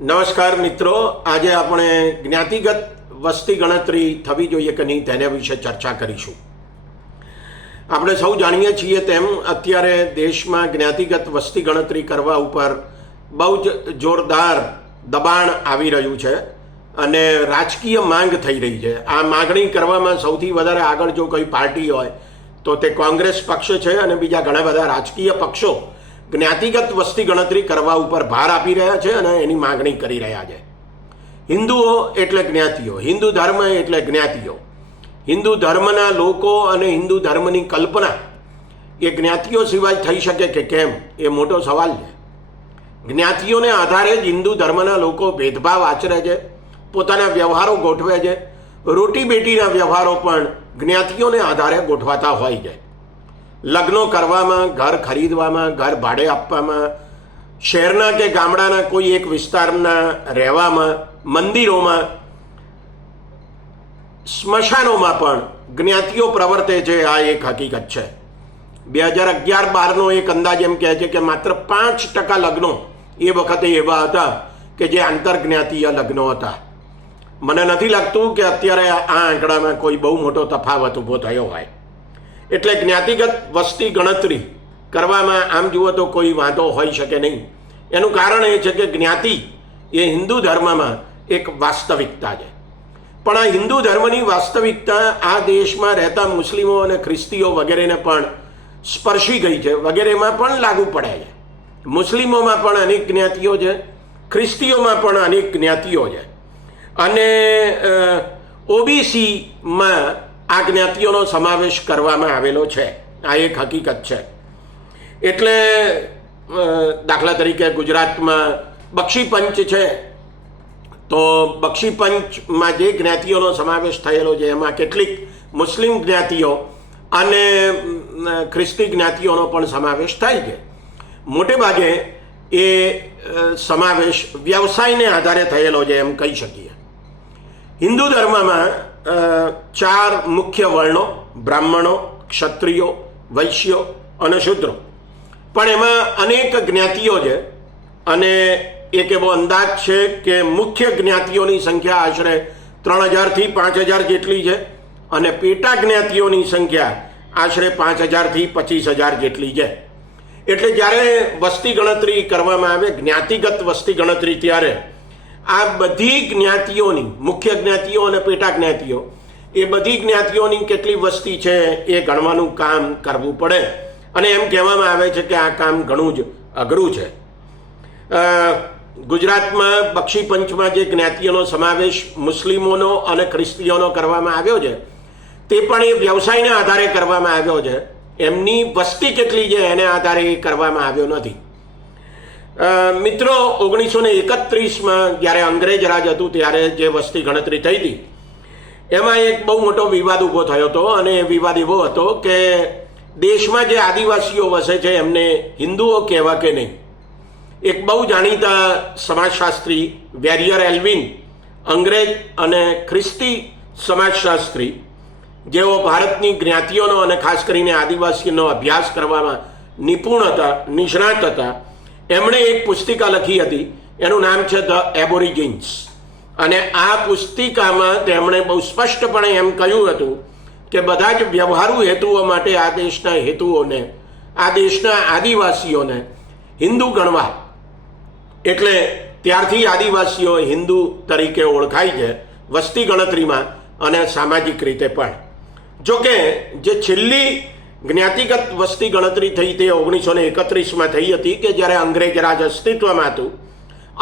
નમસ્કાર મિત્રો, આજે આપણે જ્ઞાતિગત વસ્તી ગણતરી થવી જોઈએ કે નહીં તેના વિશે ચર્ચા કરીશું. આપણે સૌ જાણીએ છીએ તેમ અત્યારે દેશમાં જ્ઞાતિગત વસ્તી ગણતરી કરવા ઉપર બહુ જ જોરદાર દબાણ આવી રહ્યું છે અને રાજકીય માંગ થઈ રહી છે. આ માગણી કરવામાં સૌથી વધારે આગળ જો કોઈ પાર્ટી હોય તો તે કોંગ્રેસ પક્ષ છે અને બીજા ઘણા બધા રાજકીય પક્ષો જ્ઞાતિગત વસ્તી ગણતરી કરવા ઉપર ભાર આપી રહ્યા છે અને એની માગણી કરી રહ્યા છે. હિન્દુઓ એટલે જ્ઞાતિઓ, હિન્દુ ધર્મ એટલે જ્ઞાતિઓ. હિન્દુ ધર્મના લોકો અને હિન્દુ ધર્મની કલ્પના એ જ્ઞાતિઓ સિવાય થઈ શકે કે કેમ, એ મોટો સવાલ છે. જ્ઞાતિઓને આધારે જ હિન્દુ ધર્મના લોકો ભેદભાવ આચરે છે, પોતાના વ્યવહારો ગોઠવે છે. રોટી બેટીના વ્યવહારો પણ જ્ઞાતિઓને આધારે ગોઠવાતા હોય છે. લગ્નો કરવામાં, ઘર ખરીદવામાં, ઘર ભાડે આપવામાં, શહેરના કે ગામડાના કોઈ એક વિસ્તારના રહેવામાં, મંદિરોમાં, સ્મશાનોમાં પણ જ્ઞાતિઓ પ્રવર્તે છે. આ એક હકીકત છે. 2011-12નો એક અંદાજ એમ કહે છે કે માત્ર 5% લગ્નો એ વખતે એવા હતા કે જે આંતરજ્ઞાતીય લગ્નો હતા. મને નથી લાગતું કે અત્યારે આ આંકડામાં કોઈ બહુ મોટો તફાવત ઊભો થયો હોય. એટલે જ્ઞાતિગત વસ્તી ગણતરી કરવામાં આમ જુઓ તો કોઈ વાંધો હોઈ શકે નહીં. એનું કારણ એ છે કે જ્ઞાતિ એ હિન્દુ ધર્મમાં એક વાસ્તવિકતા છે. પણ આ હિન્દુ ધર્મની વાસ્તવિકતા આ દેશમાં રહેતા મુસ્લિમો અને ખ્રિસ્તીઓ વગેરેને પણ સ્પર્શી ગઈ છે, વગેરેમાં પણ લાગુ પડે છે. મુસ્લિમોમાં પણ અનેક જ્ઞાતિઓ છે, ખ્રિસ્તીઓમાં પણ અનેક જ્ઞાતિઓ છે અને ઓબીસીમાં આ જ્ઞાતિઓનો સમાવેશ કરવામાં આવેલો છે. આ એક હકીકત છે. એટલે દાખલા તરીકે ગુજરાતમાં બક્ષીપંચ છે, તો બક્ષીપંચમાં જે જ્ઞાતિઓનો સમાવેશ થયેલો છે એમાં કેટલીક મુસ્લિમ જ્ઞાતિઓ અને ખ્રિસ્તી જ્ઞાતિઓનો પણ સમાવેશ થાય છે. મોટે ભાગે એ સમાવેશ વ્યવસાયને આધારે થયેલો છે એમ કહી શકીએ. હિન્દુ ધર્મમાં 4 મુખ્ય વર્ણો, બ્રાહ્મણો, ક્ષત્રિયો, વૈશ્યો અને શૂદ્રો, પણ એમાં અનેક જ્ઞાતિઓ છે અને એક એવો અંદાજ છે કે મુખ્ય જ્ઞાતિઓની સંખ્યા આશરે 3000 થી 5000 જેટલી છે અને પેટા જ્ઞાતિઓની સંખ્યા આશરે 5000 થી 25000 જેટલી છે. એટલે જ્યારે વસ્તી ગણતરી કરવામાં આવે, જ્ઞાતિગત વસ્તી ગણતરી, ત્યારે આ બધી જ્ઞાતિઓની, મુખ્ય જ્ઞાતિઓ અને પેટા જ્ઞાતિઓ, એ બધી જ્ઞાતિઓની કેટલી વસ્તી છે એ ગણવાનું કામ કરવું પડે અને એમ કહેવામાં આવે છે કે આ કામ ઘણું જ અઘરું છે. ગુજરાતમાં બક્ષીપંચમાં જે જ્ઞાતિઓનો સમાવેશ મુસ્લિમોનો અને ખ્રિસ્તીઓનો કરવામાં આવ્યો છે તે પણ એ વ્યવસાયના આધારે કરવામાં આવ્યો છે. એમની વસ્તી કેટલી છે એને આધારે એ કરવામાં આવ્યો નથી. મિત્રો, 1931માં જ્યારે અંગ્રેજ રાજ હતું ત્યારે જે વસ્તી ગણતરી થઈ હતી એમાં એક બહુ મોટો વિવાદ ઊભો થયો હતો અને એ વિવાદ એવો હતો કે દેશમાં જે આદિવાસીઓ વસે છે એમને હિન્દુઓ કહેવા કે નહીં. એક બહુ જાણીતા સમાજશાસ્ત્રી વેરિયર એલ્વિન, અંગ્રેજ અને ખ્રિસ્તી સમાજશાસ્ત્રી, જેઓ ભારતની જ્ઞાતિઓનો અને ખાસ કરીને આદિવાસીનો અભ્યાસ કરવામાં નિપુણ હતા, નિષ્ણાત હતા, એમણે એક પુસ્તિકા લખી હતી. એનું નામ છે ધ એબોરિજિન્સ. અને આ પુસ્તિકામાં તેમણે બહુ સ્પષ્ટપણે એમ કહ્યું હતું કે બધા જ વ્યવહારુ હેતુઓ માટે આ દેશના હેતુઓને, આ દેશના આદિવાસીઓને હિન્દુ ગણવા. એટલે ત્યારથી આદિવાસીઓ હિન્દુ તરીકે ઓળખાય છે વસ્તી ગણતરીમાં અને સામાજિક રીતે પણ. જોકે જે છેલ્લી જ્ઞાતિગત વસ્તી ગણતરી થઈ તે 1931માં થઈ હતી કે જ્યારે અંગ્રેજ રાજ અસ્તિત્વમાં હતું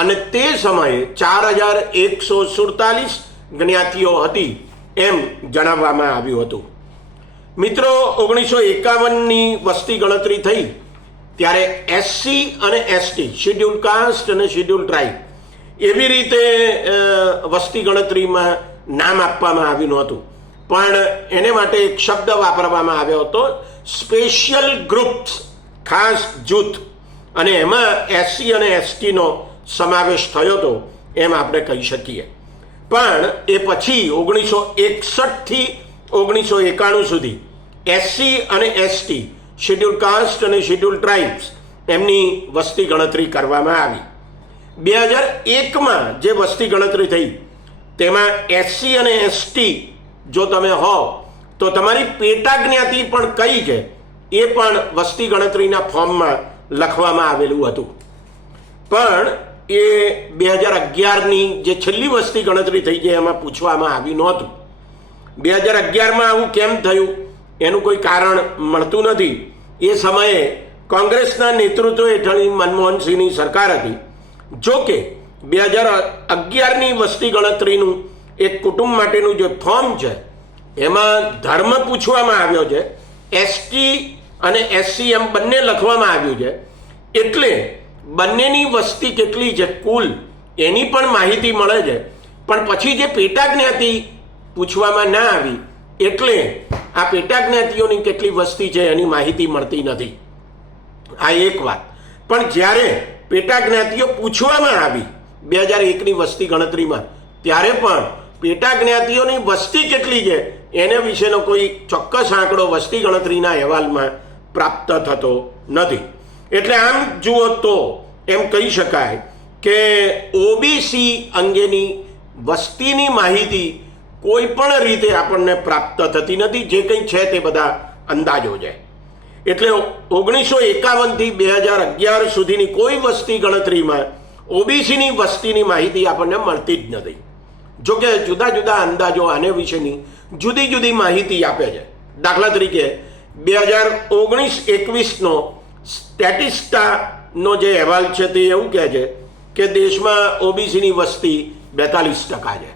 અને તે સમયે 4147 જ્ઞાતિઓ હતી એમ જણાવવામાં આવ્યું હતું. મિત્રો, 1951ની વસ્તી ગણતરી થઈ ત્યારે એસસી અને એસટી, શિડ્યુલ કાસ્ટ અને શિડ્યુલ ટ્રાઇબ, એવી રીતે વસ્તી ગણતરીમાં નામ આપવામાં આવ્યું નહોતું, પણ એને માટે એક શબ્દ વાપરવામાં આવ્યો હતો, સ્પેશિયલ ગ્રુપ્સ, ખાસ જૂથ, અને એમાં એસસી અને એસટીનો સમાવેશ થયો હતો એમ આપણે કહી શકીએ. પણ એ પછી 1961થી 1991 સુધી એસસી અને એસટી, શિડ્યુલ કાસ્ટ અને શિડ્યુલ ટ્રાઇબ્સ, એમની વસ્તી ગણતરી કરવામાં આવી. 2001માં જે વસ્તી ગણતરી થઈ તેમાં SC અને ST જો તમે હોવ તો તમારી પેટા જ્ઞાતિ પણ કઈ છે એ પણ વસ્તી ગણતરીના ફોર્મમાં લખવામાં આવેલું હતું. પણ એ 2011ની જે છેલ્લી વસ્તી ગણતરી થઈ છે એમાં પૂછવામાં આવ્યું નહોતું. 2011માં આવું કેમ થયું એનું કોઈ કારણ મળતું નથી. એ સમયે કોંગ્રેસના નેતૃત્વ હેઠળની મનમોહનસિંહની સરકાર હતી. જો કે 2011ની વસ્તી ગણતરીનું એક કુટુંબ માટેનું જે ફોર્મ છે એમાં ધર્મ પૂછવામાં આવ્યો છે, ST અને SC એમ બંને લખવામાં આવ્યું છે. એટલે બંનેની વસ્તી કેટલી છે કુલ એની પણ માહિતી મળે છે. પણ પછી જે પેટા જ્ઞાતિ પૂછવામાં ના આવી એટલે આ પેટા જ્ઞાતિઓની કેટલી વસ્તી છે એની માહિતી મળતી નથી. આ એક વાત. પણ જ્યારે પેટા જ્ઞાતિઓ પૂછવામાં આવી 2001ની વસ્તી ગણતરીમાં ત્યારે પણ પેટા જ્ઞાતિઓની વસ્તી કેટલી છે એને વિશેનો કોઈ ચોક્કસ આંકડો વસ્તી ગણતરીના અહેવાલમાં પ્રાપ્ત થતો નથી. એટલે આમ જુઓ તો એમ કહી શકાય કે OBC અંગેની વસ્તીની માહિતી કોઈ પણ રીતે આપણને પ્રાપ્ત થતી નથી. જે કંઈ છે તે બધા અંદાજો છે. એટલે 1951થી 2011 સુધીની કોઈ વસ્તી ગણતરીમાં OBCની વસ્તીની માહિતી આપણને મળતી જ નથી. જોકે જુદા જુદા અંદાજો આને વિશેની જુદી જુદી માહિતી આપે છે. દાખલા તરીકે 2019-21નો સ્ટેટિસ્ટાનો જે અહેવાલ છે તે એવું કહે છે કે દેશમાં OBCની વસ્તી 42% છે.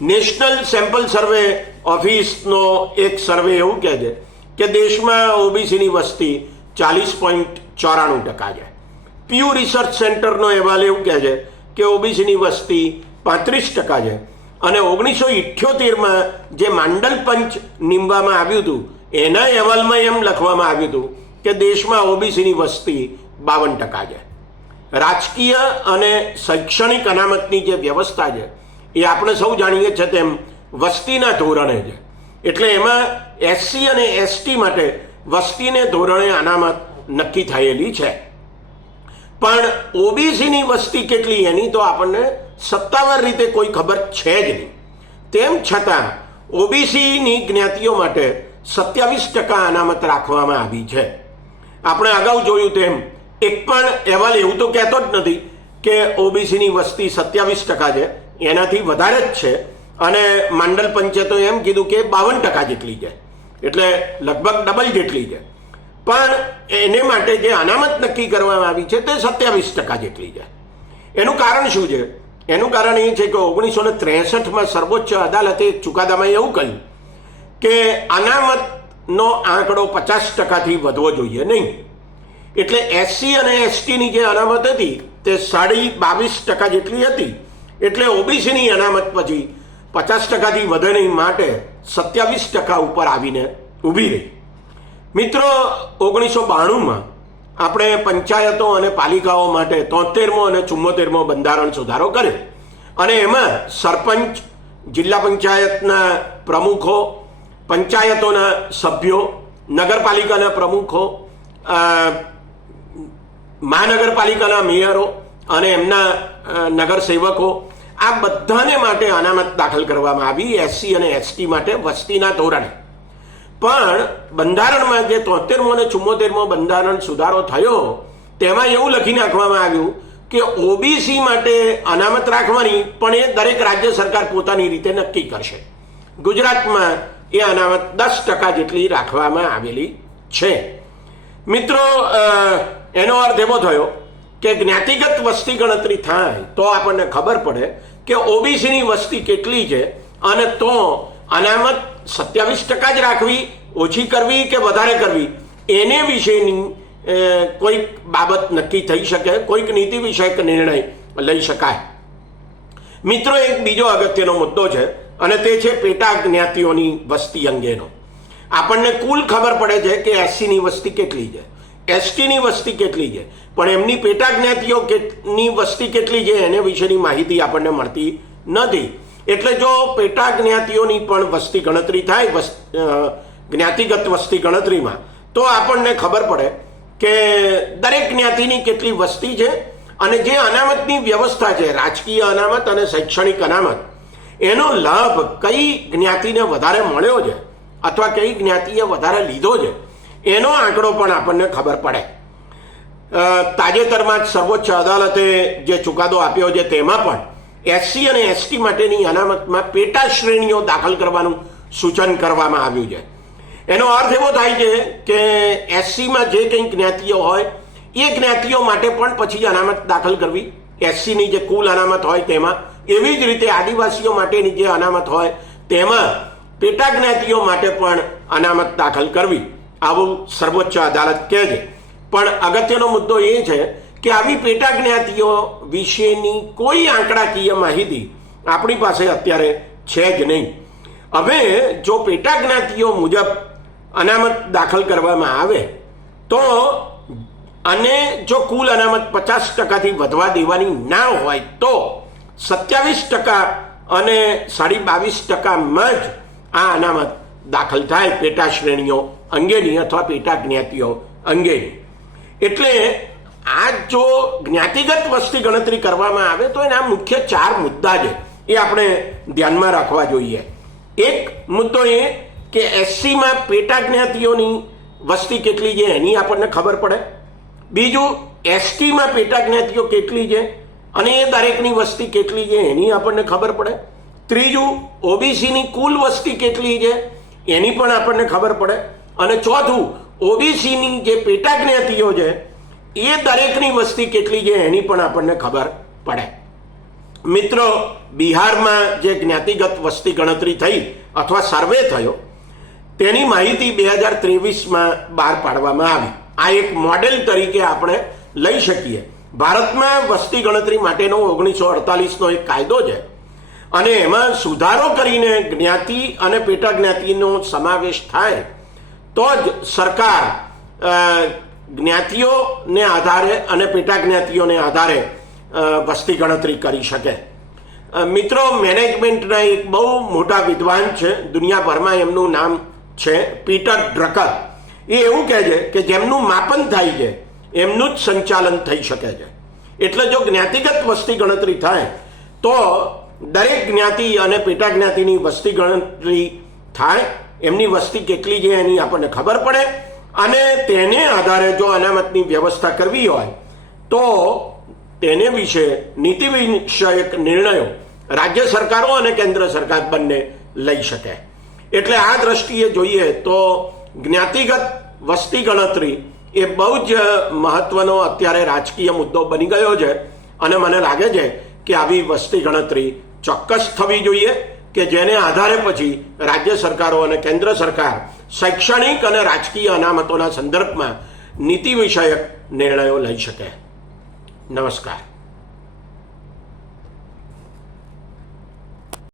નેશનલ સેમ્પલ સર્વે ઓફિસનો એક સર્વે એવું કહે છે કે દેશમાં OBCની વસ્તી 40.94% છે. પ્યુ રિસર્ચ સેન્ટરનો અહેવાલ એવું કહે છે કે OBCની વસ્તી 35% છે. અને 1978માં જે માંડલ પંચ નીમવામાં આવ્યું હતું એના અહેવાલમાં એમ લખવામાં આવ્યું હતું કે દેશમાં OBCની વસ્તી 52% છે. રાજકીય અને શૈક્ષણિક અનામતની જે વ્યવસ્થા છે એ આપણે સૌ જાણીએ છીએ તેમ વસ્તીના ધોરણે છે. એટલે એમાં SC અને ST માટે વસ્તીને ધોરણે અનામત નક્કી થયેલી છે. પણ OBCની વસ્તી કેટલી એની તો આપણને સત્તાવાર રીતે કોઈ ખબર છે જ નહીં. તેમ છતાં OBCની જ્ઞાતિઓ માટે 27% અનામત રાખવામાં આવી છે. આપણે અગાઉ જોયું તેમ એક પણ અહેવાલ એવું તો કહેતો જ નથી કે OBCની વસ્તી 27% છે, એનાથી વધારે જ છે. અને માંડલ પંચે તો એમ કીધું કે 52% જેટલી છે, એટલે લગભગ ડબલ જેટલી છે. પણ એને માટે જે અનામત નક્કી કરવામાં આવી છે તે 27% જેટલી છે. એનું કારણ શું છે? એનું કારણ એ છે કે 1963માં સર્વોચ્ચ અદાલતે એક ચુકાદામાં એવું કહ્યું કે અનામતનો આંકડો 50%થી વધવો જોઈએ નહીં. એટલે SC અને STની જે અનામત હતી તે 22.5% જેટલી હતી. એટલે OBCની અનામત પછી 50%થી વધે નહીં, માટે 27% ઉપર આવીને ઊભી રહી. મિત્રો, 1992માં આપણે પંચાયતો અને પાલિકાઓ માટે 73મો અને 74મો બંધારણ સુધારો કર્યો. અને એમાં સરપંચ, જિલ્લા પંચાયતના પ્રમુખો, પંચાયતોના સભ્યો, નગરપાલિકાના પ્રમુખો, મહાનગરપાલિકાના મેયરો અને એમના નગરસેવકો, આ બધાને માટે અનામત દાખલ કરવામાં આવી SC અને ST માટે વસ્તીના ધોરણે. પણ બંધારણમાં જે 73મો અને 74મો બંધારણ સુધારો થયો તેમાં એવું લખી નાખવામાં આવ્યું કે OBC માટે અનામત રાખવાની, પણ એ દરેક રાજ્ય સરકાર પોતાની રીતે નક્કી કરશે. ગુજરાતમાં એ અનામત 10% જેટલી રાખવામાં આવેલી છે. મિત્રો, એનો અર્થ એવો થયો કે જ્ઞાતિગત વસ્તી ગણતરી થાય તો આપણને ખબર પડે કે OBCની વસ્તી કેટલી છે, અને તો અનામત 27% જ રાખવી, ઓછી કરવી કે વધારે કરવી એને વિશેની કોઈક બાબત નક્કી થઈ શકે, કોઈક નીતિ વિષયક નિર્ણય લઈ શકાય. મિત્રો, એક બીજો અગત્યનો મુદ્દો છે અને તે છે પેટા જ્ઞાતિઓની વસ્તી અંગેનો. આપણને કુલ ખબર પડે છે કે SCની વસ્તી કેટલી છે, STની વસ્તી કેટલી છે, પણ એમની પેટા જ્ઞાતિઓની વસ્તી કેટલી છે એને વિશેની માહિતી આપણને મળતી નથી. એટલે જો પેટા જ્ઞાતિઓની પણ વસ્તી ગણતરી થાય જ્ઞાતિગત વસ્તી ગણતરીમાં, તો આપણને ખબર પડે કે દરેક જ્ઞાતિની કેટલી વસ્તી છે અને જે અનામતની વ્યવસ્થા છે, રાજકીય અનામત અને શૈક્ષણિક અનામત, એનો લાભ કઈ જ્ઞાતિને વધારે મળ્યો છે અથવા કઈ જ્ઞાતિએ વધારે લીધો છે, એનો આંકડો પણ આપણને ખબર પડે. તાજેતરમાં જ સર્વોચ્ચ અદાલતે જે ચુકાદો આપ્યો છે તેમાં પણ એસસી અને એસટી માટેની અનામતમાં પેટા શ્રેણીઓ દાખલ કરવાનું સૂચન કરવામાં આવ્યું છે. એનો અર્થ એવો થાય છે કે એસસીમાં જે કંઈ જ્ઞાતિઓ હોય એ જ્ઞાતિઓ માટે પણ પછી અનામત દાખલ કરવી, એસસીની જે કુલ અનામત હોય તેમાં. એવી જ રીતે આદિવાસીઓ માટેની જે અનામત હોય તેમાં પેટા જ્ઞાતિઓ માટે પણ અનામત દાખલ કરવી, આવું સર્વોચ્ચ અદાલત કહે છે. પણ અગત્યનો મુદ્દો એ છે કે આવી પેટા જ્ઞાતિઓ વિશેની કોઈ આંકડાકીય માહિતી આપણી પાસે અત્યારે છે જ નહીં. હવે જો પેટા જ્ઞાતિઓ મુજબ અનામત દાખલ કરવામાં આવે તો, અને જો કુલ અનામત 50%થી વધવા દેવાની ના હોય તો 27% અને 22.5%માં જ આ અનામત દાખલ થાય પેટા શ્રેણીઓ અંગેની અથવા પેટા જ્ઞાતિઓ અંગેની. એટલે આ જો જ્ઞાતિગત વસ્તી ગણતરી કરવામાં આવે તો એના મુખ્ય 4 મુદ્દા છે, એ આપણે ધ્યાનમાં રાખવા જોઈએ. એક મુદ્દો એ કે એસસીમાં પેટા જ્ઞાતિઓની વસ્તી કેટલી છે એની આપણને ખબર પડે. બીજું, એસટીમાં પેટા જ્ઞાતિઓ કેટલી છે અને એ દરેકની વસ્તી કેટલી છે એની આપણને ખબર પડે. ત્રીજું, ઓબીસીની કુલ વસ્તી કેટલી છે એની પણ આપણને ખબર પડે. અને ચોથું, ઓબીસીની જે પેટા જ્ઞાતિઓ છે એ દરેકની વસ્તી કેટલી છે એની પણ આપણને ખબર પડે. મિત્રો, બિહારમાં જે જ્ઞાતિગત વસ્તી ગણતરી થઈ અથવા સર્વે થયો તેની માહિતી 2023માં બહાર પાડવામાં આવી. આ એક મોડેલ તરીકે આપણે લઈ શકીએ. ભારતમાં વસ્તી ગણતરી માટેનો 1948નો એક કાયદો છે અને એમાં સુધારો કરીને જ્ઞાતિ અને પેટા જ્ઞાતિનો સમાવેશ થાય તો જ સરકાર જ્ઞાતિઓને આધારે અને પેટા જ્ઞાતિઓને આધારે વસ્તી ગણતરી કરી શકે. મિત્રો, મેનેજમેન્ટના એક બહુ મોટા વિદ્વાન છે, દુનિયાભરમાં એમનું નામ છે પીટર ડ્રકર. એ એવું કહે છે કે જેમનું માપન થાય છે એમનું જ સંચાલન થઈ શકે છે. એટલે જો જ્ઞાતિગત વસ્તી ગણતરી થાય તો દરેક જ્ઞાતિ અને પેટા જ્ઞાતિની વસ્તી ગણતરી થાય, એમની વસ્તી કેટલી છે એની આપણને ખબર પડે, અને તેને આધારે જો અનામતની વ્યવસ્થા કરવી હોય તો તેને વિશે નીતિ વિષયક નિર્ણયો રાજ્ય સરકારો અને કેન્દ્ર સરકાર બંને લઈ શકે. એટલે આ દ્રષ્ટિએ જોઈએ તો જ્ઞાતિગત વસ્તી ગણતરી એ બહુ જ મહત્વનો અત્યારે રાજકીય મુદ્દો બની ગયો છે. અને મને લાગે છે કે આવી વસ્તી ગણતરી ચોક્કસ થવી જોઈએ કે જેને આધારે પછી રાજ્ય સરકારો અને કેન્દ્ર સરકાર શૈક્ષણિક અને રાજકીય અનામતોના સંદર્ભમાં નીતિ વિષયક નિર્ણયો લઈ શકે. નમસ્કાર.